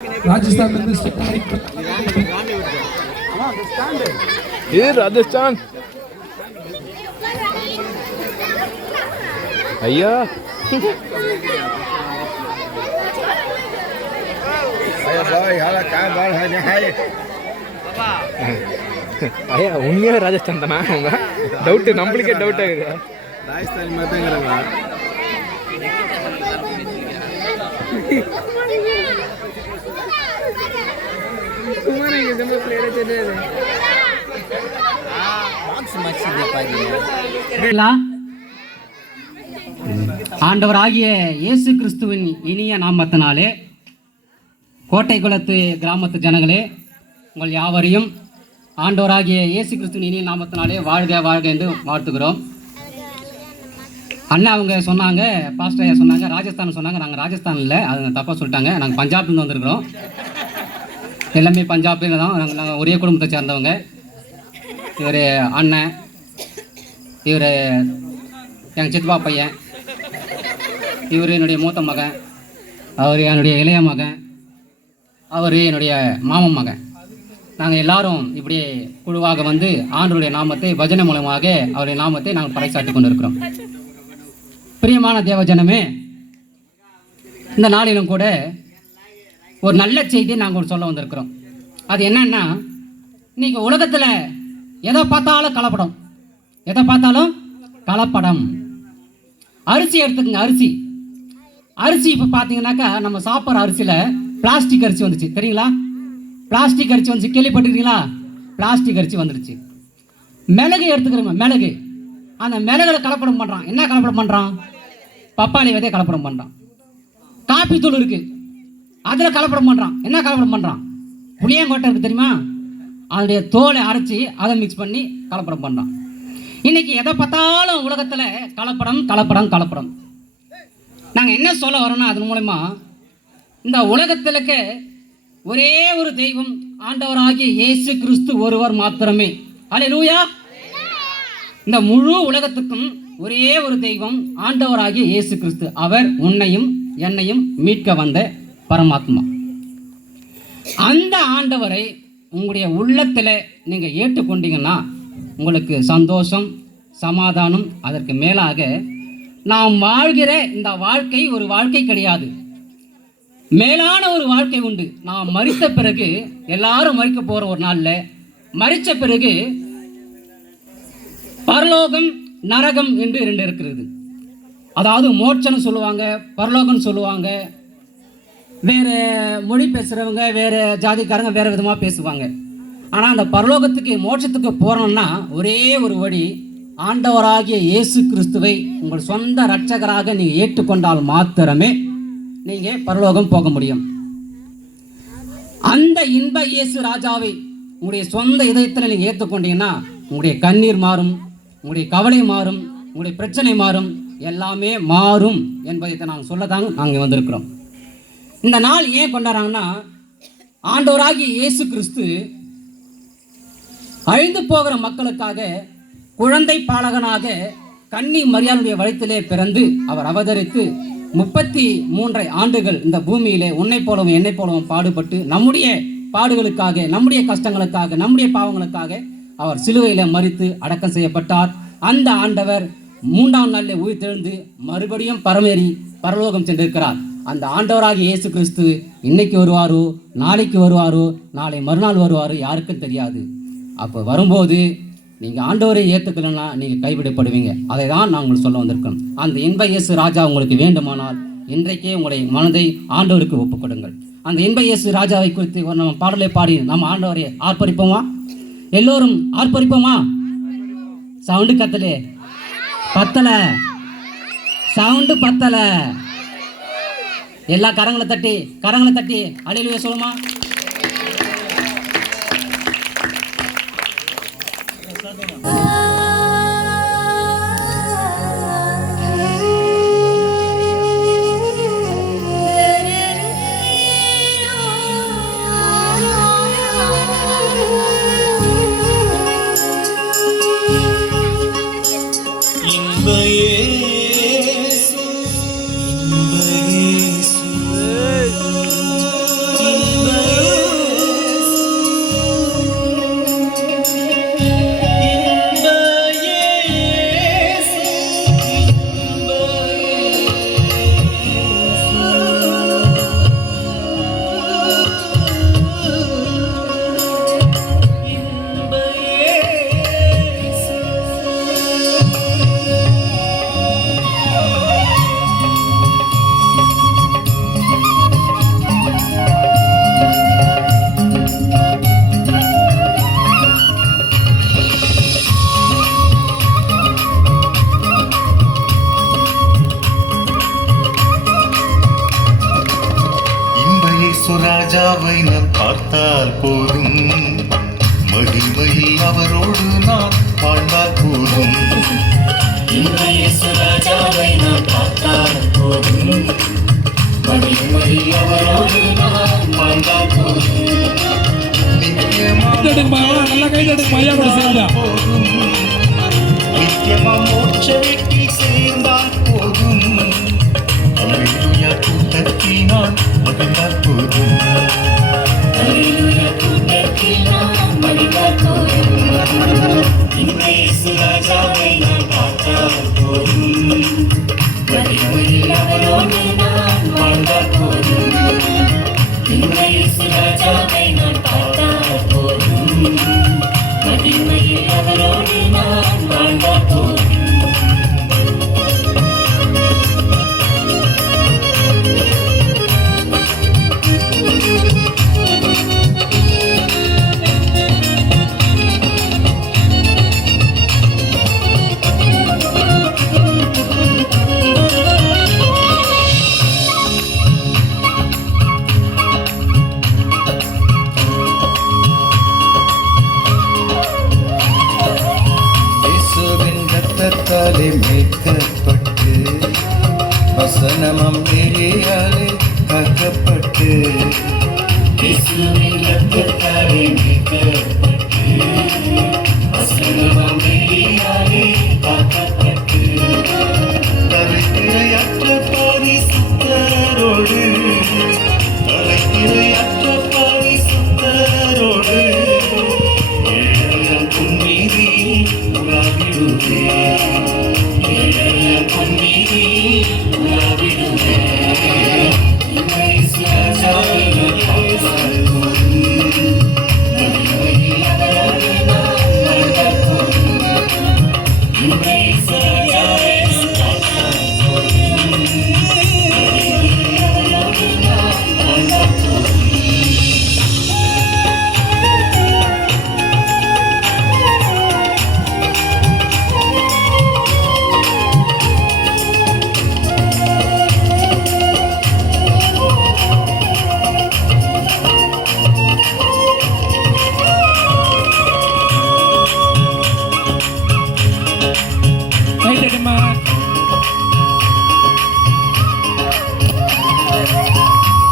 राजस्थान में ये राजस्थान भैया ஐயா உண்மையாக ராஜஸ்தான் தானா அவங்க டவுட்டு நம்மளுக்கே டவுட் ஆகுது. ராஜஸ்தான் மட்டுங்கிறாங்க. ஆண்டவராகிய இயேசு கிறிஸ்துவின் இனிய நாமத்தினாலே கோட்டைக்குளத்து கிராமத்து ஜனங்களே உங்கள் யாவரையும் ஆண்டவராகிய இயேசு கிறிஸ்துவின் இனிய நாமத்தினாலே வாழ்க வாழ்க என்று வாழ்த்துகிறோம். அண்ணா அவங்க சொன்னாங்க, பாஸ்டர் ஐயா சொன்னாங்க ராஜஸ்தான் சொன்னாங்க. நாங்கள் ராஜஸ்தான் இல்லை, அது தப்பாக சொல்லிட்டாங்க. நாங்கள் பஞ்சாப்லேருந்து வந்திருக்கிறோம். எல்லாமே பஞ்சாப்ல தான். நாங்கள் ஒரே குடும்பத்தை சேர்ந்தவங்க. இவர் அண்ணன், இவர் எங்கள் சித்தப்பா பையன், இவர் என்னுடைய மூத்த மகன், அவர் என்னுடைய இளைய மகன், அவர் என்னுடைய மாமன் மகன். நாங்கள் எல்லாரும் இப்படி குழுவாக வந்து ஆண்டவருடைய நாமத்தை வசன மூலமாக அவருடைய நாமத்தை நாங்கள் பறைசாற்றி கொண்டிருக்கிறோம். பிரியமான தேவஜனமே, இந்த நாளிலும் கூட ஒரு நல்ல செய்தியை நாங்கள் சொல்ல வந்திருக்கிறோம். அது என்னன்னா, இன்னைக்கு உலகத்தில் எதை பார்த்தாலும் கலப்படம், எதை பார்த்தாலும் கலப்படம். அரிசி எடுத்துக்கங்க, அரிசி இப்போ பார்த்தீங்கன்னாக்கா நம்ம சாப்பிட்ற அரிசியில் பிளாஸ்டிக் அரிசி வந்துச்சு, தெரியுங்களா? பிளாஸ்டிக் அரிசி வந்துச்சு, கேள்விப்பட்டிருக்கீங்களா? பிளாஸ்டிக் அரிசி வந்துடுச்சு. மிளகு எடுத்துக்கிறோங்க, மிளகு, அந்த மிளகுல கலப்படம் பண்ணுறான். என்ன கலப்படம் பண்ணுறான்? பப்பாளி விதையை கலப்படம் பண்ணுறான். காப்பி தூள் இருக்குது, அதில் கலப்படம் பண்ணுறான். என்ன கலப்படம் பண்ணுறான்? புளியங்கொட்டை இருக்குது தெரியுமா? அதனுடைய தோலை அரைச்சி அதை மிக்ஸ் பண்ணி கலப்படம் பண்ணுறான். இன்னைக்கு எதை பார்த்தாலும் உலகத்தில் கலப்படம் கலப்படம் கலப்படம். நாங்கள் என்ன சொல்ல வரோன்னா, அதன் மூலமா இந்த உலகத்திலுக்கு ஒரே ஒரு தெய்வம், ஆண்டவராகிய இயேசு கிறிஸ்து ஒருவர் மாத்திரமே. அல்லேலூயா. இந்த முழு உலகத்துக்கும் ஒரே ஒரு தெய்வம், ஆண்டவராகிய இயேசு கிறிஸ்து. அவர் உன்னையும் என்னையும் மீட்க வந்த பரமாத்மா. அந்த ஆண்டவரை உங்களுடைய உள்ளத்தில் நீங்கள் ஏற்றுக்கொண்டீங்கன்னா உங்களுக்கு சந்தோஷம், சமாதானம். அதற்கு மேலாக நாம் வாழ்கிற இந்த வாழ்க்கை ஒரு வாழ்க்கை கிடையாது, மேலான ஒரு வாழ்க்கை உண்டு. நாம் மரித்த பிறகு, எல்லாரும் மரிக்க போகிற ஒரு நாளில் மரித்த பிறகு பரலோகம் நரகம் என்று 2 இருக்கிறது. அதாவது மோட்சம்னு சொல்லுவாங்க, பரலோகம்னு சொல்லுவாங்க. வேறு மொழி பேசுகிறவங்க, வேறு ஜாதிக்காரங்க வேறு விதமாக பேசுவாங்க. ஆனால் அந்த பரலோகத்துக்கு, மோட்சத்துக்கு போகிறோம்னா ஒரே ஒரு வழி, ஆண்டவராகிய இயேசு கிறிஸ்துவை உங்கள் சொந்த இரட்சகராக நீங்கள் ஏற்றுக்கொண்டால் மாத்திரமே நீங்கள் பரலோகம் போக முடியும். அந்த இன்ப இயேசு ராஜாவை உங்களுடைய சொந்த இதயத்தில் நீங்கள் ஏற்றுக்கொண்டீங்கன்னா உங்களுடைய கண்ணீர் மாறும், உங்களுடைய கவலை மாறும், உங்களுடைய பிரச்சனை மாறும், எல்லாமே மாறும் என்பதை நாங்கள் சொல்லதாங்க நாங்கள் வந்திருக்கிறோம். இந்த நாள் ஏன் கொண்டாடுறாங்கன்னா, ஆண்டவராகிய இயேசு கிறிஸ்து அழிந்து போகிற மக்களுக்காக குழந்தை பாலகனாக கன்னி மரியாளுடைய வயிற்றிலே பிறந்து அவர் அவதரித்து 33 ஆண்டுகள் இந்த பூமியிலே உன்னை போலவும் என்னை போலவும் பாடுபட்டு நம்முடைய பாடுகளுக்காக, நம்முடைய கஷ்டங்களுக்காக, நம்முடைய பாவங்களுக்காக அவர் சிலுவையில் மரித்து அடக்கம் செய்யப்பட்டார். அந்த ஆண்டவர் 3ஆம் நாளில் உயிர்த்தெழுந்து மறுபடியும் பரமேறி பரலோகம் சென்றிருக்கிறார். அந்த ஆண்டவராகிய இயேசு கிறிஸ்து இன்னைக்கு வருவாரோ, நாளைக்கு வருவாரோ, நாளை மறுநாள் வருவாரோ, யாருக்கும் தெரியாது. அப்போ வரும்போது நீங்கள் ஆண்டவரை ஏற்றுக்கலன்னா நீங்கள் கைவிடப்படுவீங்க. அதை தான் நான் உங்களுக்கு சொல்ல வந்திருக்கோம். அந்த இன்ப இயேசு ராஜா உங்களுக்கு வேண்டுமானால் இன்றைக்கே உங்களை மனதை ஆண்டவருக்கு ஒப்புக்கொடுங்கள். அந்த இன்ப இயேசு ராஜாவை குறித்து ஒரு நம்ம பாடலை பாடி நம்ம ஆண்டவரை ஆர்ப்பரிப்போமா? எல்லோரும் ஆர்ப்பரிப்போமா? சவுண்டு கத்தலே, பத்தலை, சவுண்டு பத்தலை. எல்லா கரங்களை தட்டி அல்லேலூயா சொல்லுமா? இன்ப இயேசு ராஜாவை நான் பார்த்தால் போதும், மகிமையில் அவரோடு நான் வாழ்ந்தால் போதும். ராஜாவை நான் பார்த்தால் போதும், மகிமையில் அவரோடு நான் வாழ்ந்தால் போதும். நித்தியமா மோட்ச வீட்டில் சேர்ந்தால் போதும். அல்லேலூயா கூட்டத்தில் நான் மகிழ்ந்தால் போதும். அல்லேலூயா கூட்டத்தில் நான் மகிழ்ந்தால் போதும். இயேசு ராஜாவை நான் பார்த்தால் போதும், மகிமையில் அவரோடு நான் வாழ்ந்தால் போதும். இயேசு ராஜாவை நான் பார்த்தால் போதும், மகிமையில் அவரோடு நான் வாழ்ந்தால் போதும். மீட்கப்பட்டு வசனமம் எரியாலே காக்கப்பட்டு, இயேசுவின் இரத்தத்தாலே மீட்கப்பட்டு, வசனமம் எரியாலே காக்கப்பட்டு, தலைக்கிறையற்ற பரிசுத்தரோடு, தலைக்கிறையற்ற பரிசுத்தரோடு ஏழம் பொன்மீதி உலாவிடுவே, ஏழம் பொன்மீதி உலாவிடுவே. இயேசு ராஜாவை நான் பார்த்தால் போதும், மகிமையில் அவரோடு நான் வாழ்ந்தால் போதும். இயேசு ராஜாவை நான் பார்த்தால் போதும், மகிமையில் அவரோடு நான் வாழ்ந்தால் போதும்.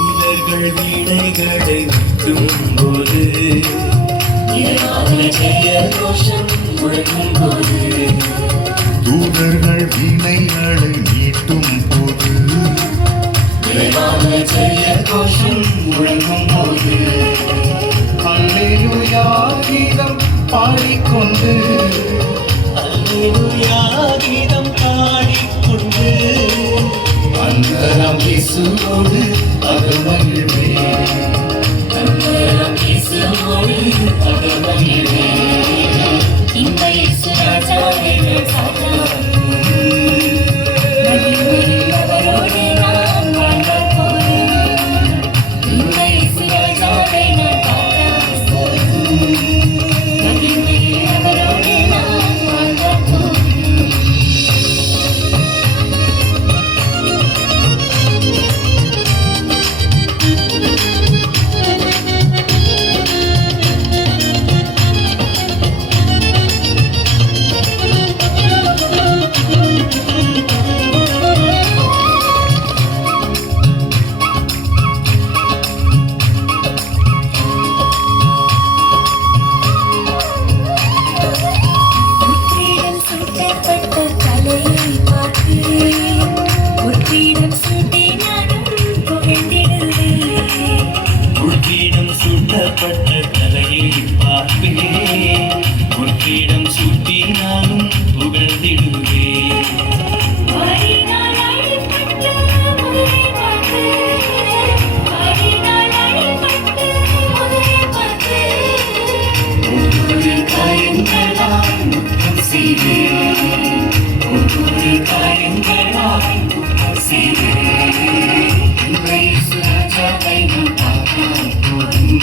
உலர்கள் வீணைகளை மீட்டும்போது, ஜெய கோஷம் முழங்கும் போது, தூதர்கள் வீணைகளை மீட்டும் போது, விரைவாக ஜெய கோஷம் முழங்கும் போது, அல்லேலூயா கீதம் பாடிக்கொண்டு, அல்லேலூயா கீதம் பாடிக்கொண்டு, அந்தரம் இயேசுவோடு அகமகிழ்வே, அந்தரம் இயேசுவோடு அகமகிழ்வே. இந்த இயேசு ராஜாவை நான் பார்த்தால் போதும், மகிமையில் அவரோடு நான் வாழ்ந்தால் போதும். இந்த இயேசு ராஜாவை நான் பார்த்தால் போதும், மகிமையில் அவரோடு நான் வாழ்ந்தால் போதும். முற்றிடம் சூட்டப்பட்ட தலையை பார்த்து, முற்றிடம் சூட்டி நானும் புகழ்ந்திடுவேன். உள்கீடம் சூட்டப்பட்ட தலையை பார்ப்பேன், உள்கீடம் சூட்டி நானும் புகழ்ந்திடுவேன். ஆடினால் அடிபட்ட முதலை பார்த்து, ஆடினால் அடிபட்ட முதலை பார்த்து, ஒவ்வொரு காயங்களால் முத்தம் செய்வேன், ஒவ்வொரு காயங்களால் முத்தம் செய்வேன். இந்த இயேசு ராஜாவை நான் பார்த்தால் போதும்,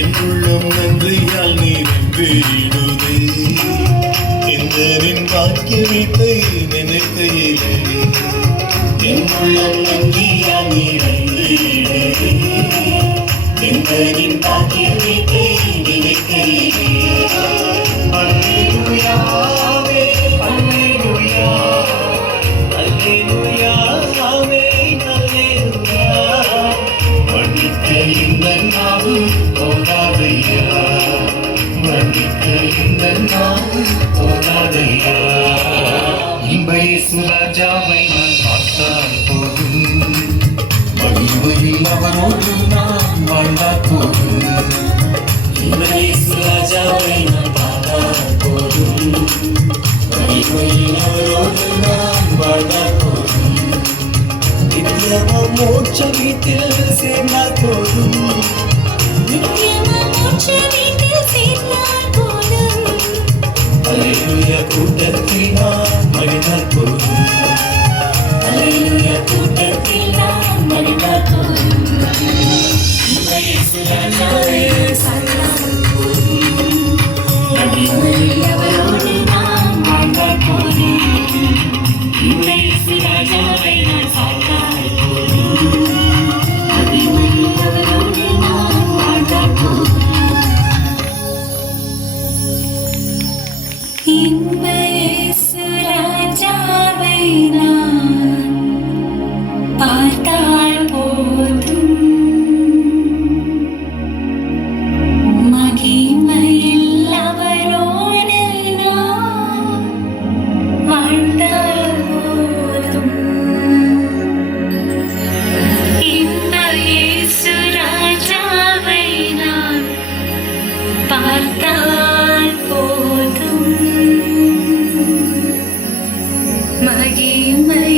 என்னுள்ளம் நன்றியால் நீரிடுதே எந்தனின் பாக்கிய வீட்டை நினைக்கையிலே என்னுள்ளம் நன்றியால் நிறைந்திடுதே. எந்தனின் பாக்கியத்தை நினைக்கையிலே. அல்லேலூயாவே, அல்லேலூயா. அல்லேலூயாவே, அல்லேலூயா. மன்னிக்க இந்த நாவு போதாதையா மன்னிக்க இந்த நாவு போதாதையா இன்பேசு ராஜாவை நான் பார்த்தால் போதும் மகிழ்வையில் அவரோடு நான் வாழ்ந்தால் போதும் இயேசு ராஜாவை நான் பார்த்தால் போதும். மகிமையில் அவரோடு நான் வாழ்ந்தால் போதும். நித்தியமாம் மோட்ச வீட்டில் சேர்ந்தால் போதும். நித்தியமாம் மோட்ச வீட்டில் சேர்ந்தால் போதும். அல்லேலூயா கூட்டத்தில் நான் மகிழ்ந்தால் போதும். அல்லேலூயா கூட்டத்தில் நான் மகிழ்ந்தால் போதும். இயேசு ராஜாவே சார்ந்தால் போதும். மகிமையில் அவரோடு நான் வாழ்ந்தால் போதும். இயேசு ராஜாவை நான் சார்ந்தால் போதும். மகிமையில் அவரோடு நான் வாழ்ந்தால் போதும். இயேசு ராஜாவை நான் பார்த்தால் போதும். மகிமையில் அவரோடு நான் வாழ்ந்தால் போதும். இந்த இயேசு ராஜாவை நான் பார்த்தால் போதும். மகிமை